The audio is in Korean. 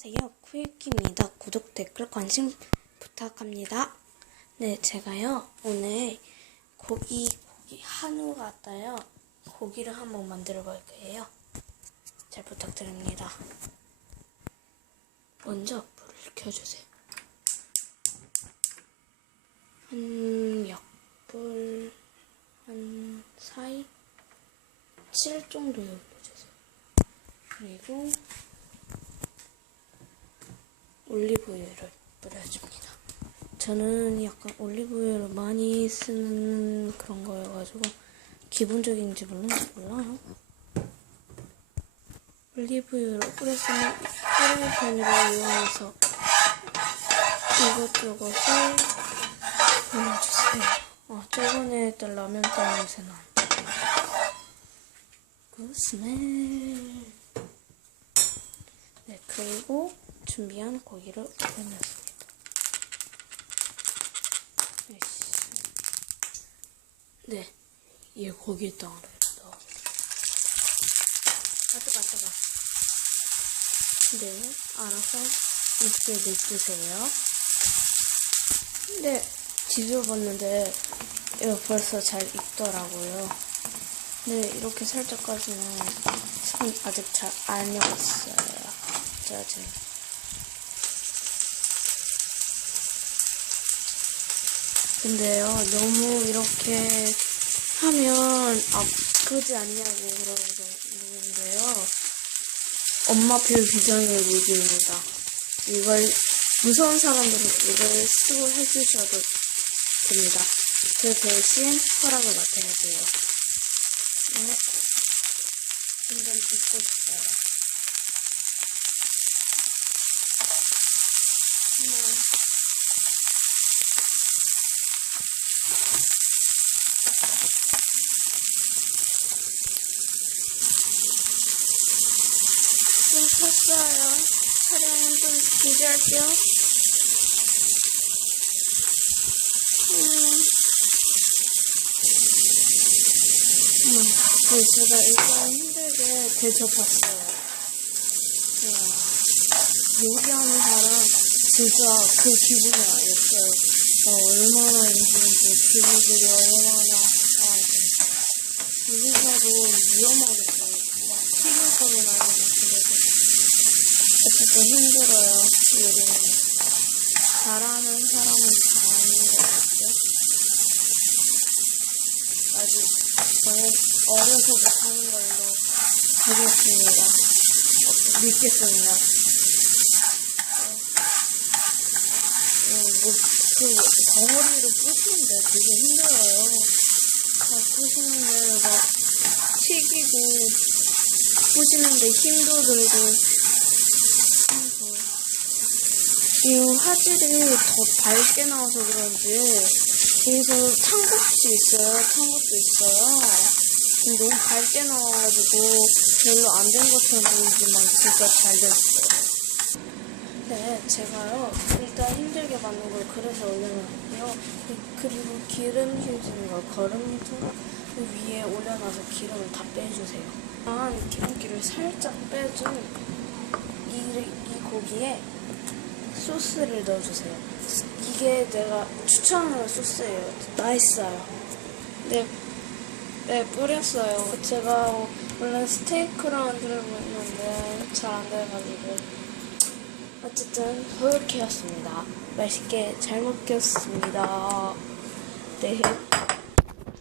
안녕하세요. 쿠이키입니다. 구독, 댓글, 관심 부탁합니다. 네, 제가요, 오늘 고기, 고기 한우가 왔다요. 고기를 한번 만들어 볼 거예요. 잘 부탁드립니다. 먼저 불을 켜주세요. 한 약불, 한 사이, 7 정도에 올려주세요. 그리고 올리브유를 뿌려줍니다. 저는 약간 올리브유를 많이 쓰는 그런 거여가지고 기본적인지 몰랐는지 몰라요. 올리브유를 뿌렸으면 프라이팬으로 이용해서 이것저것을 올려주세요. 아, 저번에 했던 라면 빵 냄새 나. 그 스멜. 네, 그리고 준비한 고기를 올려놨습니다. 네, 이 고기. 아, 뜨거, 뜨거. 네, 알아서 익게 냅두세요. 네, 뒤집어봤는데, 이거 벌써 잘 익더라고요. 네, 이렇게 살짝까지는 손 아직 잘 안 익었어요. 짜증. 근데요, 너무 이렇게 하면 아프지 않냐고 그러는데요. 엄마표 비장의 무기입니다. 이걸, 무서운 사람들은 이걸 쓰고 해주셔도 됩니다. 그 대신 허락을 맡아야 돼요. 네. 한번 입고 싶어요. 한번 좀 컸어요. 촬영은 좀 기대할게요. 음. 어머, 네, 제가 일단 힘들게 대접했어요. 와, 요리하는 사람 진짜 그 기분이 알겠어요. 어, 기분들이 얼마나, 아, 네. 요리사도 위험하겠어요. 막 튀김거리나 이런 거 그래도. 어쨌든 힘들어요, 요리는. 잘하는 사람은 잘하는 것 같죠? 아직 저는 어려서 못하는 걸로 하겠습니다. 어, 믿겠습니다. 어, 뭐, 그, 덩어리로 부시는데 되게 힘들어요. 막 부시는데 막 튀기고, 부시는데 힘도 들고, 이 화질이 더 밝게 나와서 그런지, 여기서 탄 것도 있어요. 탄 것도 있어요. 너무 밝게 나와가지고 별로 안 된 것처럼 보이지만 진짜 잘 됐어요. 네, 제가요 일단 힘들게 만든 걸 그릇에 올려놨고요. 그- 그리고 기름 휴지는 걸 거름통 위에 올려놔서 기름을 다 빼주세요. 한 기름기를 살짝 빼준 이, 이 고기에 소스를 넣어주세요. 이게 내가 추천하는 소스예요. 맛있어요. 네, 네 뿌렸어요. 제가 원래 스테이크를 만들려고 했는데 잘 안 돼가지고 어쨌든 했습니다. 맛있게 잘 먹겠습니다. 네.